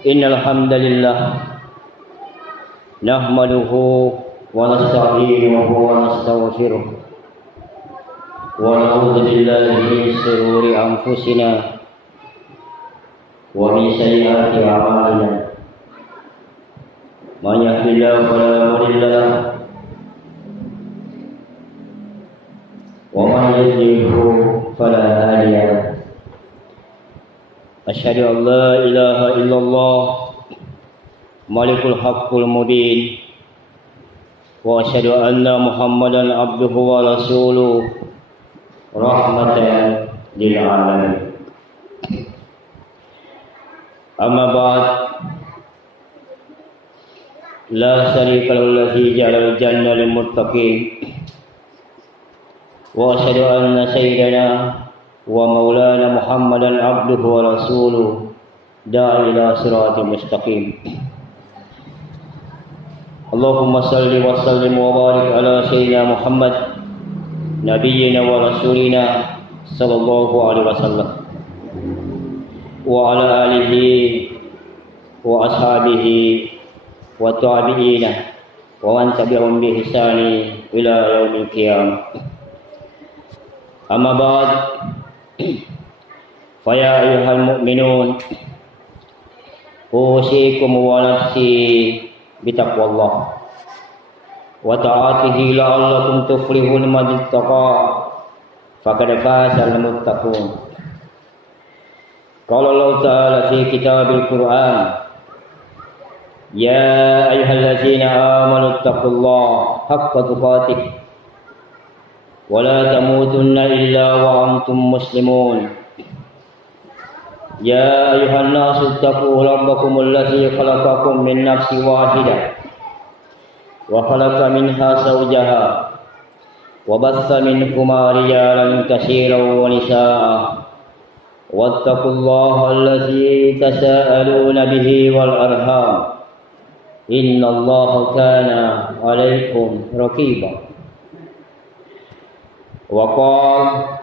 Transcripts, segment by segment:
Innal hamdalillah nahmaduhu wa nasta'inuhu wa nastaghfiruh wa na'udzu billahi min shururi anfusina wa min sayyiati a'malina. Man yahdihillahu fala mudilla lahu wa man yudlilhu fala hadiya lahu. Asyhadu an la ilaha illallah malikul haqqul mubin wa asyhadu anna Muhammadan abduhu wa rasuluh rahmatan lil alamin. Amma ba'd, la syarika lahu allazi ja'ala al-jannata lil muttaqin wa asyhadu anna sayyidana wa maulana Muhammadan abduhu wa rasuluh da'i ila siratal mustaqim. Allahumma salli wa sallim wa barik ala sayyidina Muhammad nabiyyina wa rasulina sallallahu alaihi wasallam wa ala alihi wa ashabihi wa tabi'ina wa man tabi'ahum bi ihsani ila yaumil qiyamah. Amma ba'd, fa ya ayyuhal mu'minun usikum wa nafsi bitaqwallah wa ta'atihi la'allakum tuflihun man ittaqa faqad faza al-muttaqun. Qala Allah ta'ala fi kitabil Qur'an, ya ayyuhallazina amanu ittaqullaha haqqa tuqatih wa la tamutunna illa wa antum muslimun. Ya ayuhan nasu ittaqu rabbakum alladzi khalaqakum min nafsin wahidah wa khalaqa minha zawjaha wa bassa minhuma rijalan katsiran wa nisaa'a wattaqullaha alladzi tasaaluna bihi wal arham innallaha kana 'alaikum raqiba. Wa qala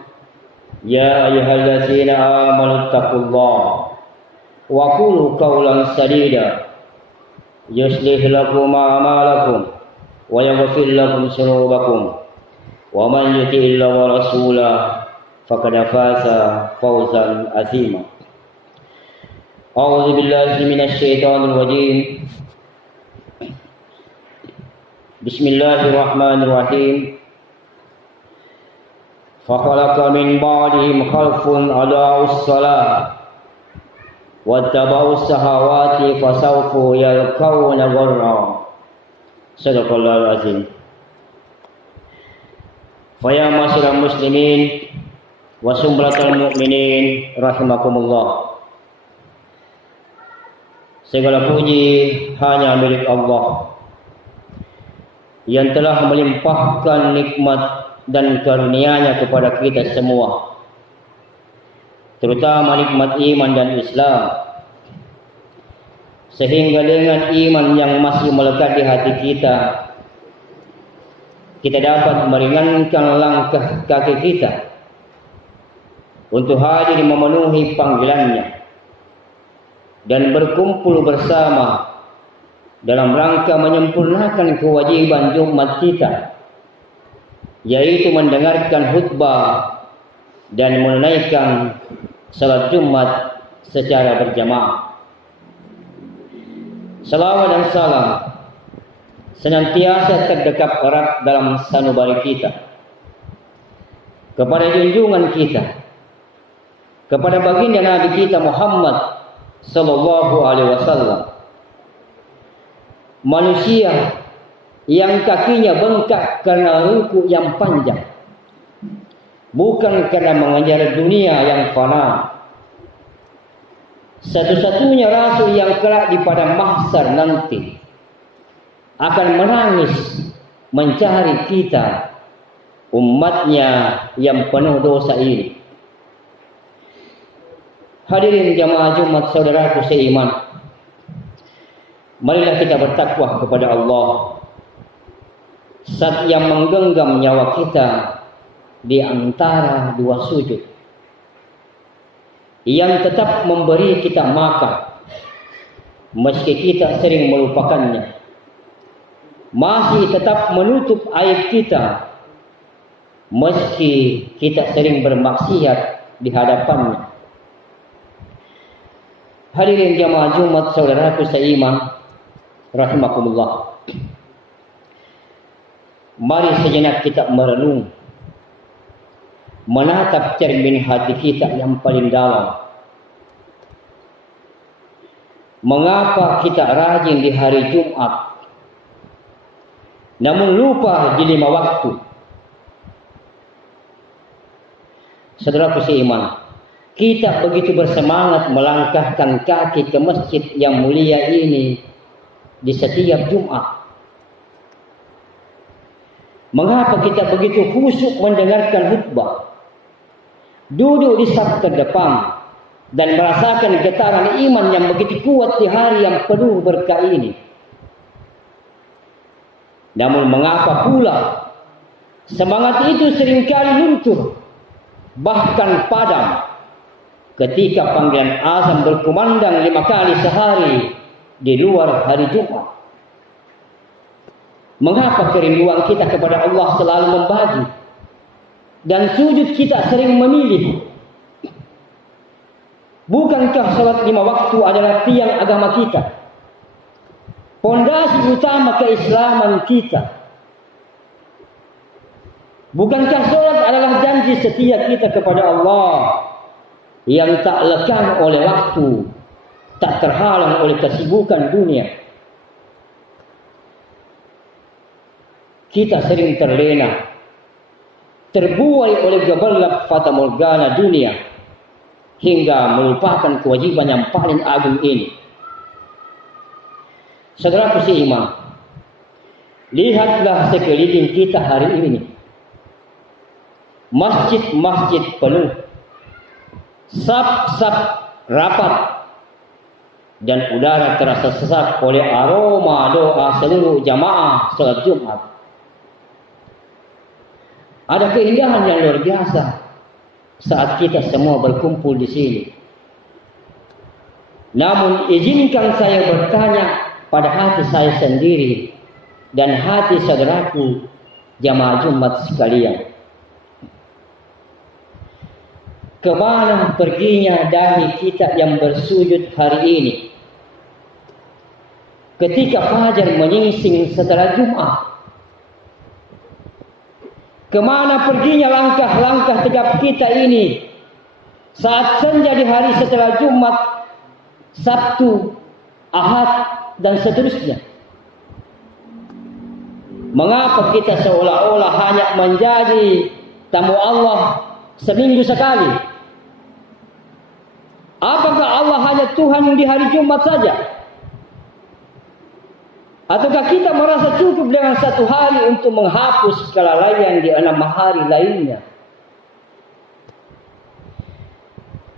ya ayyuhallazina amanu taqullaha wa qulu qawlan sadida yuslih lakum a'malakum wa yaghfir lakum dhunubakum wa man yuti'illaha wa rasulahu faqad faza fawzan 'azima. A'udzu billahi minasy syaithanir rajim. Bismillahirrahmanirrahim. فَخَلَقَ مِنْ بَعْدِهِمْ خَلْفٌ أَضَاعُوا الصَّلَاةَ وَاتَّبَعُوا الشَّهَوَاتِ فَسَوْفَ يَلْقَوْنَ غَيًّا. Sadaqallahul azim. Fa ya ma'syiral muslimin wa sumratal mu'minin rahimakumullah. Segala puji hanya milik Allah yang telah melimpahkan nikmat dan karunia-Nya kepada kita semua, terutama nikmat iman dan Islam, sehingga dengan iman yang masih melekat di hati kita, kita dapat meringankan langkah kaki kita untuk hadir memenuhi panggilan-Nya dan berkumpul bersama dalam rangka menyempurnakan kewajiban Jumat kita, yaitu mendengarkan khutbah dan menunaikan salat Jumat secara berjamaah. Salawat dan salam senantiasa terdekat erat dalam sanubari kita kepada junjungan kita, kepada baginda Nabi kita Muhammad sallallahu alaihi wasallam, manusia yang kakinya bengkak karena ruku yang panjang, bukan karena mengejar dunia yang fana. Satu-satunya rasul yang kelak di padang mahsyar nanti akan menangis mencari kita, umatnya yang penuh dosa ini. Hadirin jamaah Jumat, saudaraku seiman, marilah kita bertakwa kepada Allah saat yang menggenggam nyawa kita di antara dua sujud, yang tetap memberi kita makan, meski kita sering melupakannya, masih tetap menutup aib kita, meski kita sering bermaksiat di hadapannya. Hadirin jamaah Jumat saudaraku seiman rahimakumullah. Mari sejenak kita merenung, menatap cermin hati kita yang paling dalam. Mengapa kita rajin di hari Jumat, namun lupa di 5 waktu? Saudaraku seiman, kita begitu bersemangat melangkahkan kaki ke masjid yang mulia ini di setiap Jumat. Mengapa kita begitu khusyuk mendengarkan khutbah, duduk di saf terdepan, dan merasakan getaran iman yang begitu kuat di hari yang penuh berkah ini? Namun mengapa pula semangat itu seringkali luntur, bahkan padam, ketika panggilan azan berkumandang 5 kali sehari di luar hari Jumat? Mengapa kerinduan kita kepada Allah selalu membagi, dan sujud kita sering memilih? Bukankah salat 5 waktu adalah tiang agama kita, pondasi utama keislaman kita? Bukankah salat adalah janji setia kita kepada Allah yang tak lekang oleh waktu, tak terhalang oleh kesibukan dunia? Kita sering terlena, terbuai oleh gemerlap fata morgana dunia, hingga melupakan kewajiban yang paling agung ini. Saudaraku seiman, lihatlah sekeliling kita hari ini. Masjid-masjid penuh, saf-saf rapat, dan udara terasa sesak oleh aroma doa seluruh jamaah salat Jumat. Ada keindahan yang luar biasa saat kita semua berkumpul di sini. Namun izinkan saya bertanya pada hati saya sendiri dan hati saudaraku jamaah Jumat sekalian. Kemana perginya dahi kita yang bersujud hari ini ketika fajar menyingsing setelah Jumat? Kemana perginya langkah-langkah tegap kita ini saat senja di hari setelah Jumat, Sabtu, Ahad, dan seterusnya? Mengapa kita seolah-olah hanya menjadi tamu Allah seminggu sekali? Apakah Allah hanya Tuhan di hari Jumat saja? Ataukah kita merasa cukup dengan 1 hari untuk menghapus kelalaian di 6 hari lainnya?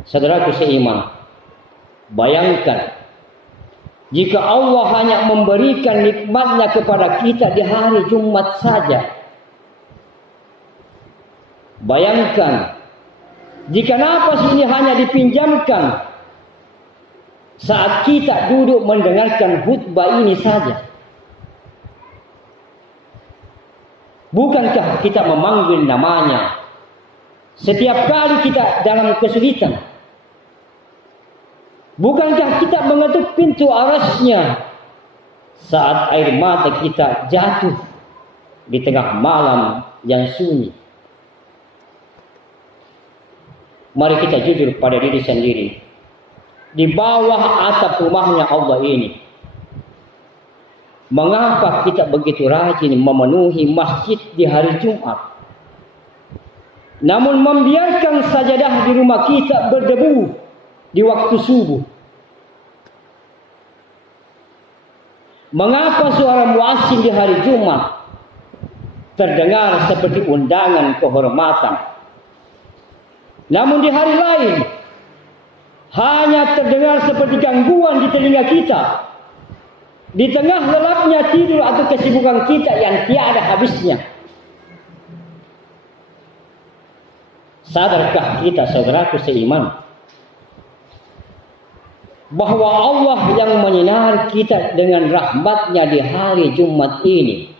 Saudaraku seiman, bayangkan jika Allah hanya memberikan nikmatnya kepada kita di hari Jumat saja. Bayangkan jika napas ini hanya dipinjamkan saat kita duduk mendengarkan khutbah ini saja. Bukankah kita memanggil namanya setiap kali kita dalam kesulitan? Bukankah kita mengetuk pintu arasnya saat air mata kita jatuh di tengah malam yang sunyi? Mari kita jujur pada diri sendiri. Di bawah atap rumahnya Allah ini, mengapa kita begitu rajin memenuhi masjid di hari Jumat, namun membiarkan sajadah di rumah kita berdebu di waktu subuh? Mengapa suara muazzin di hari Jumat terdengar seperti undangan kehormatan, namun di hari lain hanya terdengar seperti gangguan di telinga kita, di tengah lelapnya tidur atau kesibukan kita yang tiada habisnya? Sadarkah kita, saudaraku seiman, bahwa Allah yang menyinari kita dengan rahmat-Nya di hari Jumat ini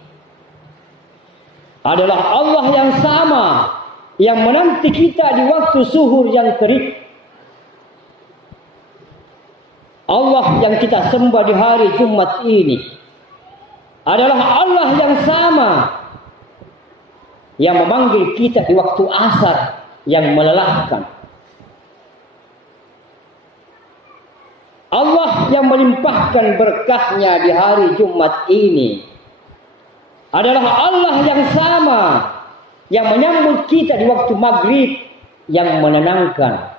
adalah Allah yang sama yang menanti kita di waktu zuhur yang terik. Allah yang kita sembah di hari Jumat ini adalah Allah yang sama yang memanggil kita di waktu asar yang melelahkan. Allah yang melimpahkan berkah-Nya di hari Jumat ini adalah Allah yang sama yang menyambut kita di waktu maghrib yang menenangkan.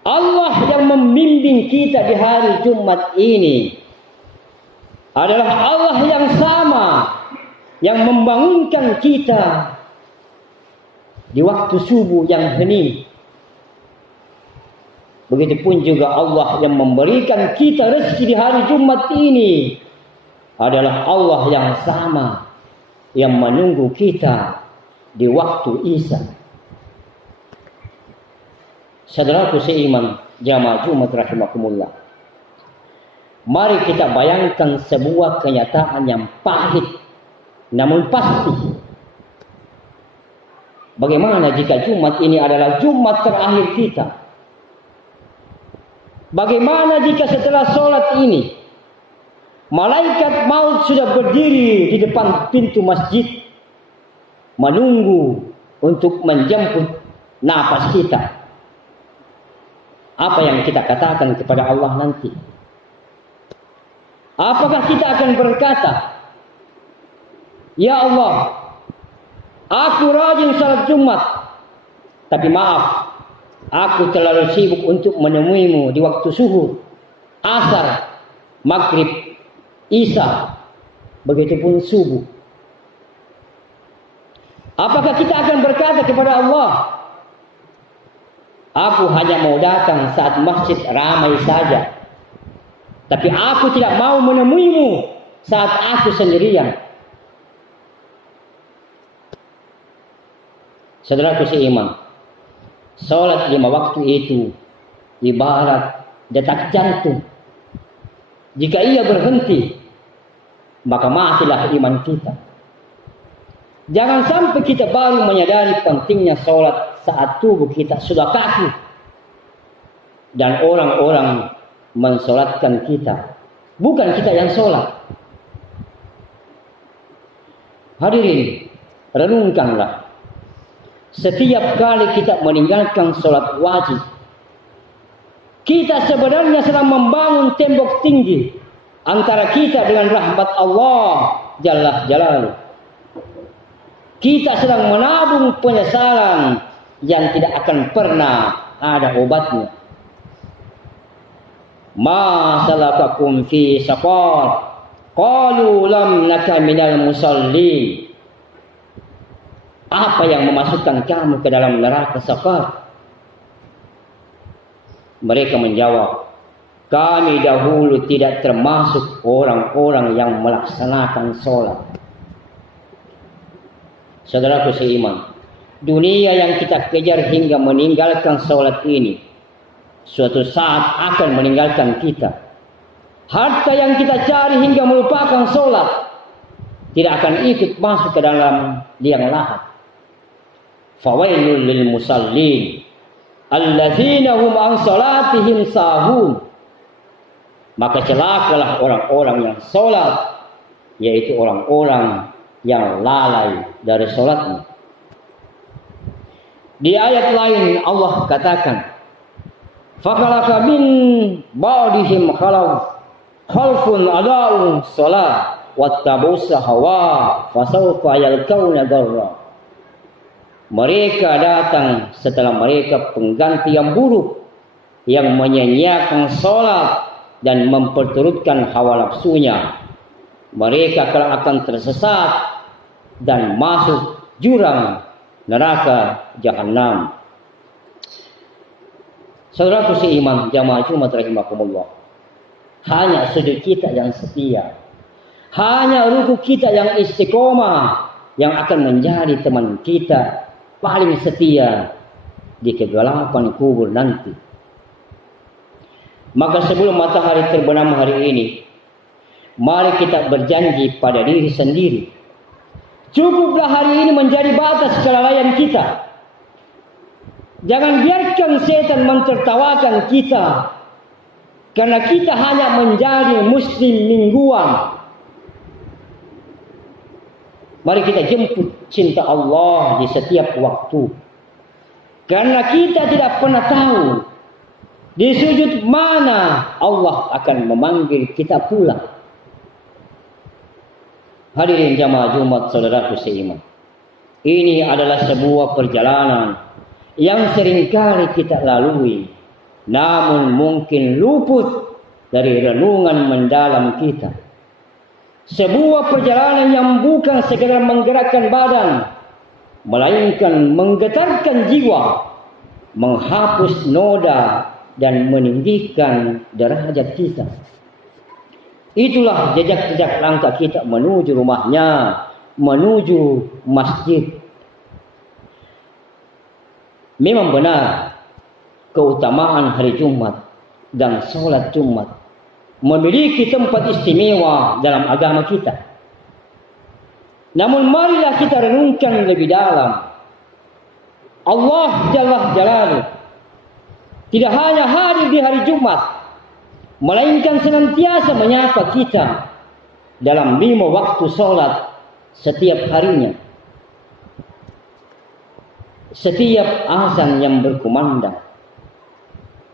Allah yang membimbing kita di hari Jumat ini adalah Allah yang sama yang membangunkan kita di waktu subuh yang hening. Begitupun juga Allah yang memberikan kita rezeki di hari Jumat ini adalah Allah yang sama yang menunggu kita di waktu Isya. Saudaraku seiman, jamaah Jumat rahimakumullah. Mari kita bayangkan sebuah kenyataan yang pahit namun pasti. Bagaimana jika Jumat ini adalah Jumat terakhir kita? Bagaimana jika setelah sholat ini malaikat maut sudah berdiri di depan pintu masjid menunggu untuk menjemput napas kita? Apa yang kita katakan kepada Allah nanti? Apakah kita akan berkata, "Ya Allah, aku rajin salat Jumat, tapi maaf, aku terlalu sibuk untuk menemuimu di waktu zuhur, asar, maghrib, isya, begitupun subuh." Apakah kita akan berkata kepada Allah, "Aku hanya mau datang saat masjid ramai saja, tapi aku tidak mau menemuimu saat aku sendirian"? Saudaraku seiman, sholat 5 waktu itu ibarat detak jantung. Jika ia berhenti, maka matilah iman kita. Jangan sampai kita baru menyadari pentingnya sholat saat tubuh kita sudah kaku dan orang-orang mensolatkan kita, bukan kita yang sholat. Hadirin, renungkanlah. Setiap kali kita meninggalkan sholat wajib, kita sebenarnya sedang membangun tembok tinggi antara kita dengan rahmat Allah Jalla Jalaluhu. Kita sedang menabung penyesalan yang tidak akan pernah ada obatnya. Ma salakakum fi saqar? Qalu lam naka minal musallin. Apa yang memasukkan kamu ke dalam neraka Saqar? Mereka menjawab, kami dahulu tidak termasuk orang-orang yang melaksanakan sholat. Saudaraku seiman, dunia yang kita kejar hingga meninggalkan sholat ini suatu saat akan meninggalkan kita. Harta yang kita cari hingga melupakan sholat tidak akan ikut masuk ke dalam liang lahat. Fawailul lil musallin allazina hum an salatihim sahun. Maka celakalah orang-orang yang sholat, yaitu orang-orang yang lalai dari sholatnya. Di ayat lain Allah katakan, fakalaka min ba'dihim khalfun ada'u sholat wattabus hawa fasawfa yalqawna darra. Mereka datang setelah mereka pengganti yang buruk, yang menyia-nyiakan sholat dan memperturutkan hawa nafsunya. Mereka akan tersesat dan masuk jurang neraka Jahannam. Saudaraku seiman, jamaah Jumat rahimakumullah, hanya sujud kita yang setia, hanya ruku kita yang istiqomah yang akan menjadi teman kita paling setia di kegelapan kubur nanti. Maka sebelum matahari terbenam hari ini, mari kita berjanji pada diri sendiri. Cukuplah hari ini menjadi batas kelalaian kita. Jangan biarkan setan mentertawakan kita. Karena kita hanya menjadi muslim mingguan. Mari kita jemput cinta Allah di setiap waktu. Karena kita tidak pernah tahu di sudut mana Allah akan memanggil kita pulang. Hadirin jamaah Jumat saudaraku seiman. Ini adalah sebuah perjalanan yang seringkali kita lalui, namun mungkin luput dari renungan mendalam kita. Sebuah perjalanan yang bukan sekedar menggerakkan badan, melainkan menggetarkan jiwa, menghapus noda dan meninggikan derajat kita. Itulah jejak-jejak langkah kita menuju rumahnya, menuju masjid. Memang benar keutamaan hari Jumat dan sholat Jumat memiliki tempat istimewa dalam agama kita. Namun marilah kita renungkan lebih dalam. Allah Jalla Jalaluhu tidak hanya hadir di hari Jumat, melainkan senantiasa menyapa kita dalam 5 waktu sholat setiap harinya. Setiap azan yang berkumandang,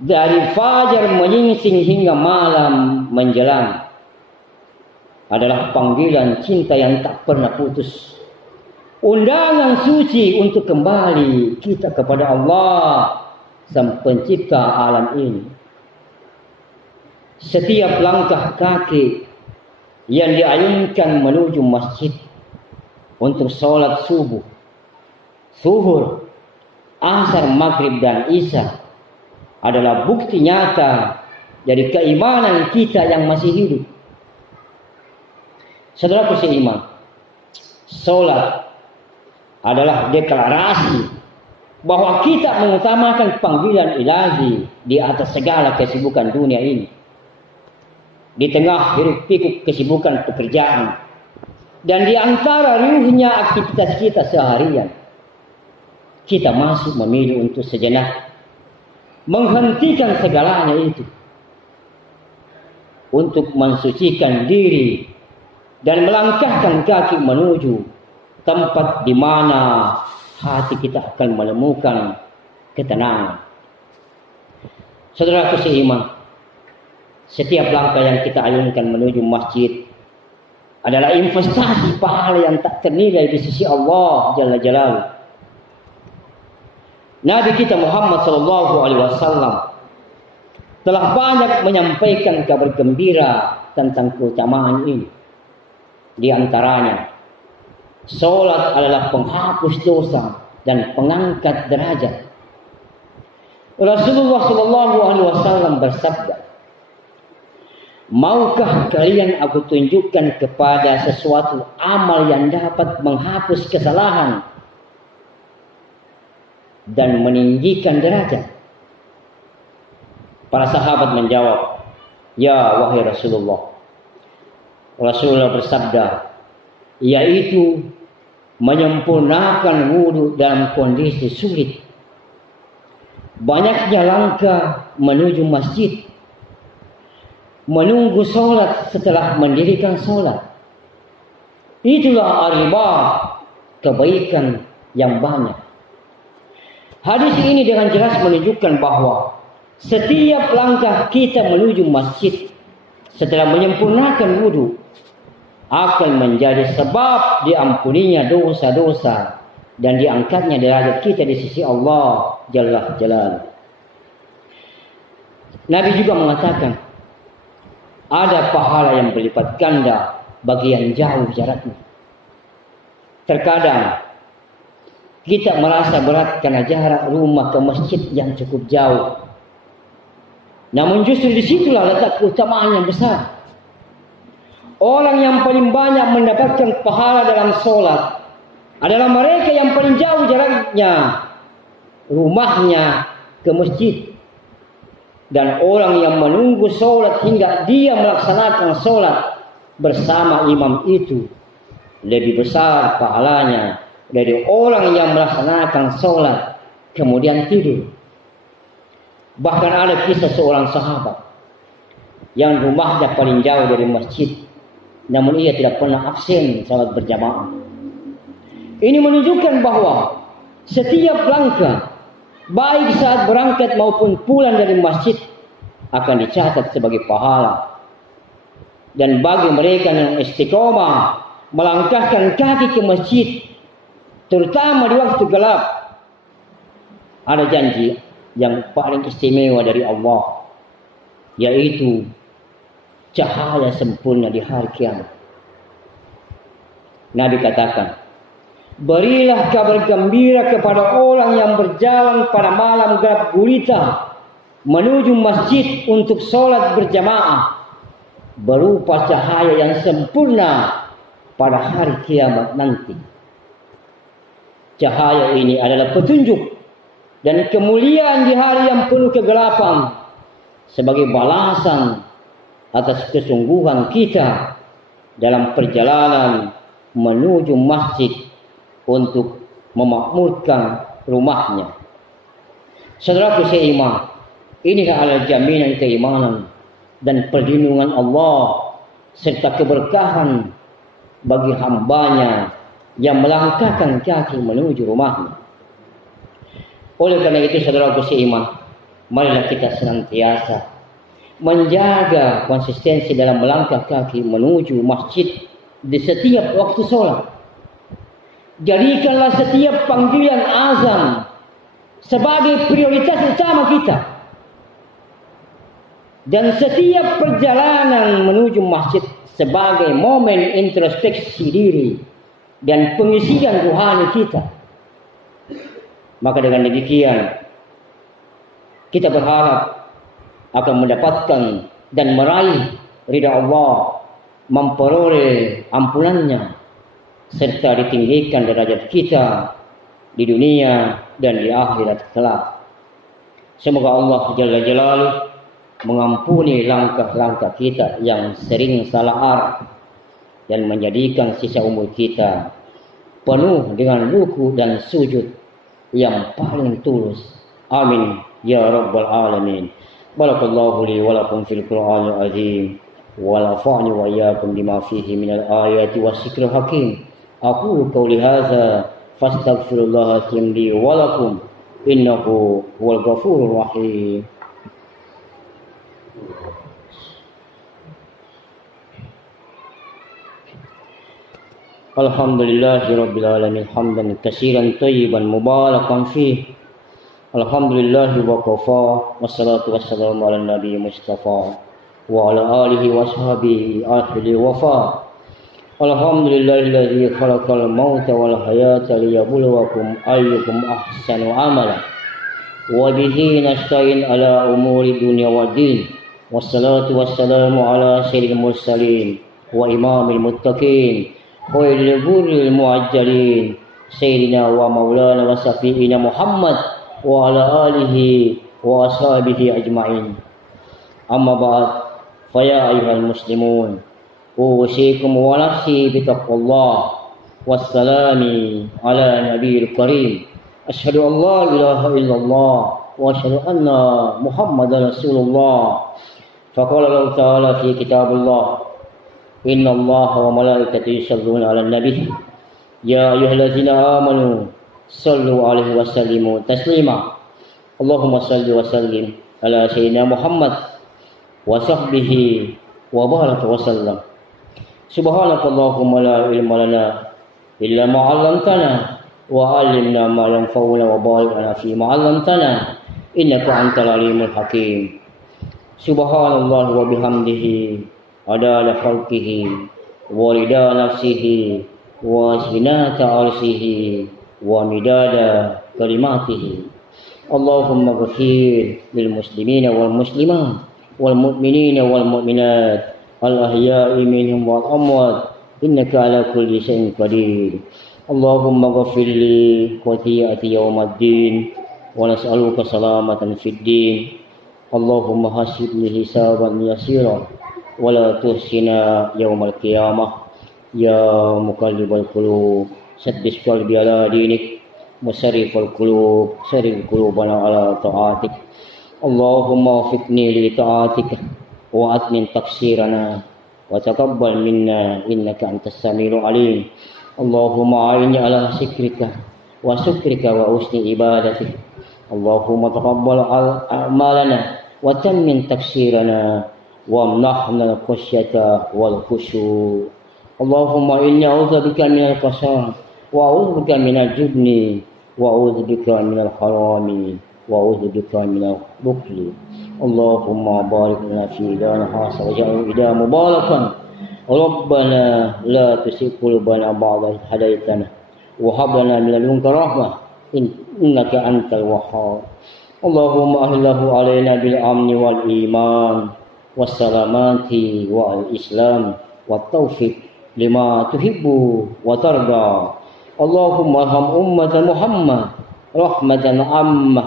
dari fajar menyingsing hingga malam menjelang, adalah panggilan cinta yang tak pernah putus. Undangan suci untuk kembali kita kepada Allah, Sang Pencipta alam ini. Setiap langkah kaki yang diayunkan menuju masjid untuk sholat subuh, zuhur, asar, maghrib, dan isya adalah bukti nyata dari keimanan kita yang masih hidup. Saudaraku seiman, sholat adalah deklarasi bahwa kita mengutamakan panggilan ilahi di atas segala kesibukan dunia ini. Di tengah hiruk pikuk kesibukan pekerjaan dan di antara riuhnya aktivitas kita seharian, kita masih memilih untuk sejenak menghentikan segalanya itu untuk mensucikan diri dan melangkahkan kaki menuju tempat di mana hati kita akan menemukan ketenangan. Saudaraku seiman, setiap langkah yang kita ayunkan menuju masjid adalah investasi pahala yang tak ternilai di sisi Allah Jalla Jalaluhu. Nabi kita Muhammad SAW telah banyak menyampaikan kabar gembira tentang keutamaan ini. Di antaranya, sholat adalah penghapus dosa dan pengangkat derajat. Rasulullah SAW bersabda, "Maukah kalian aku tunjukkan kepada sesuatu amal yang dapat menghapus kesalahan dan meninggikan derajat?" Para sahabat menjawab, "Ya wahai Rasulullah." Rasulullah bersabda, yaitu menyempurnakan wudhu dalam kondisi sulit. Banyaknya langkah menuju masjid, menunggu sholat setelah mendirikan sholat. Itulah ariba, kebaikan yang banyak. Hadis ini dengan jelas menunjukkan bahwa setiap langkah kita menuju masjid setelah menyempurnakan wudhu akan menjadi sebab diampuninya dosa-dosa dan diangkatnya derajat kita di sisi Allah Jalla Jalaluhu. Nabi juga mengatakan, ada pahala yang berlipat ganda bagi yang jauh jaraknya. Terkadang kita merasa berat karena jarak rumah ke masjid yang cukup jauh. Namun justru disitulah letak keutamaan yang besar. Orang yang paling banyak mendapatkan pahala dalam sholat adalah mereka yang paling jauh jaraknya rumahnya ke masjid. Dan orang yang menunggu sholat hingga dia melaksanakan sholat bersama imam itu lebih besar pahalanya dari orang yang melaksanakan sholat kemudian tidur. Bahkan ada kisah seorang sahabat yang rumahnya paling jauh dari masjid, namun ia tidak pernah absen sholat berjamaah. Ini menunjukkan bahwa setiap langkah, baik saat berangkat maupun pulang dari masjid, akan dicatat sebagai pahala. Dan bagi mereka yang istiqomah melangkahkan kaki ke masjid, terutama di waktu gelap, ada janji yang paling istimewa dari Allah, yaitu cahaya sempurna di hari kiamat. Nabi katakan, berilah kabar gembira kepada orang yang berjalan pada malam gelap gulita menuju masjid untuk sholat berjamaah, berupa cahaya yang sempurna pada hari kiamat nanti. Cahaya ini adalah petunjuk dan kemuliaan di hari yang penuh kegelapan, sebagai balasan atas kesungguhan kita dalam perjalanan menuju masjid untuk memakmurkan rumahnya. Saudaraku seiman, inilah adalah jaminan keimanan dan perlindungan Allah serta keberkahan bagi hambanya yang melangkahkan kaki menuju rumahnya. Oleh karena itu, saudaraku seiman, marilah kita senantiasa menjaga konsistensi dalam melangkah kaki menuju masjid di setiap waktu sholat. Jadikanlah setiap panggilan azan sebagai prioritas utama kita. Dan setiap perjalanan menuju masjid sebagai momen introspeksi diri dan pengisian rohani kita. Maka dengan demikian kita berharap akan mendapatkan dan meraih ridha Allah, memperoleh ampunannya, serta ditinggikan derajat kita di dunia dan di akhirat kelak. Semoga Allah Jalla Jalaluh mengampuni langkah-langkah kita yang sering salah arah dan menjadikan sisa umur kita penuh dengan ruku dan sujud yang paling tulus. Amin ya rabbal alamin. Barakallahu li wa lakum fil Qur'anil azim wa nafa'ani wa iyyakum bima fihi minal ayati wassikril hakim. Aqulu qawli hadza fastaghfirullah li wa lakum innahu huwal ghafurur rahim. Alhamdulillahi rabbil alamin hamdan katsiran thayyiban mubarakan fih. Alhamdulillahi wa kafa wassalatu wassalamu ala nabi mustafa wa ala alihi wa sahbihi ahli wafa. Alhamdulillahilladzi khalaqal mauta wal hayata liyabluwakum ayyukum ahsanu amala wa bihi nasta'in ala umuri dunya waddin. Wassalatu wassalamu ala sayyidil mursalin wa imamil muttaqin khairil ghurril mu'ajjalin sayyidina wa maulana wa safiina Muhammad wa ala alihi wa ashabihi ajma'in. Amma ba'd, fa ya ayyuhal muslimun, usikum wa nafsi bitaqwallah wassalami ala nabiyil karim. Asyhadu an la ilaha illallah wa asyhadu anna Muhammadar Rasulullah. Faqala Allah Ta'ala fi kitabillah, inna Allah wa malaikatahu yusholluna 'alan nabi ya ayyuhallazina amanu sallu 'alaihi wa sallimu taslima. Allahumma salli wa sallim ala sayyidina Muhammad wa sahbihi wa baraka wa sallam. Subhanakallahumma la ilma lana illa ma 'allamtana wa 'allimna ma yanfa'una wa barik lana fi ma 'allamtana innaka antal alimul hakim. Subhanallah wa bihamdihi adala khalqihi wa rida nafsihi wa zinata arsihi wa midada kalimatihi. Allahumma ghafir lil muslimina wal muslimat wal mu'minina wal mu'minat al ahya'i minhum wal amwat innaka ala kulli shay'in qadir. Allahumma ghafir li khati'ati yawmiddin wa nas'aluka salamatan fid din اللهم حاسبني حسابا يسيرا ولا تحسنا يوم القيامة يا مقلب القلوب ثبت قلبي على دينك مصرف القلوب صرف قلوبنا على طاعتك اللهم وفقني لطاعتك وأتمم تقصيرنا وتقبل منا إنك أنت السميع العليم اللهم أعني على ذكرك وشكرك وحسن عبادتك اللهم تقبل أعمالنا وتمم تقصيرنا وامنحنا الخشية والخشوع اللهم إني أعوذ بك من الكسل وأعوذ بك من الجبن وأعوذ بك من الحرام وأعوذ بك من البخل اللهم بارك لنا في إيدانا هذا واجعله إيدا مباركا ربنا لا تزغ قلوبنا بعد إذ هديتنا وهب لنا من لدنك رحمة إنك أنت الوهاب اللهم أهله علينا بالأمن والإيمان والسلامة والإسلام والتوفيق لما تحب وترضى اللهم ارحم أمة محمد رحمة عامة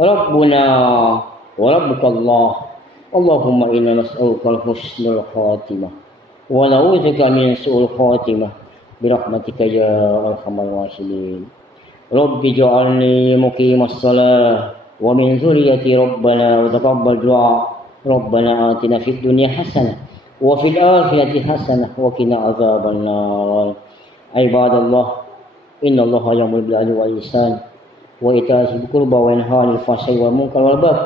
ربنا وربك الله اللهم إنا نسألك الحسن الخاتمة ونعوذ بك من سوء الخاتمة برحمتك يا أرحم الراحمين رب اجعلني مقيم الصلاة ومن ذريتي ربنا وتقبل دعاء ربنا آتنا في الدنيا حسنة وفي الآخرة حسنة وقنا عذاب النار عباد الله إن الله يأمر بالعدل والإحسان وإيتاء ذي القربى وينهى عن الفحشاء والمنكر والبغي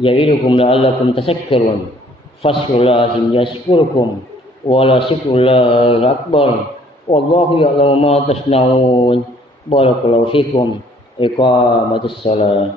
يعظكم لعلكم تذكرون فاذكروا الله العظيم يذكركم ولذكر الله أكبر والله يعلم ما تصنعون بارك الله فيكم إقامة الصلاة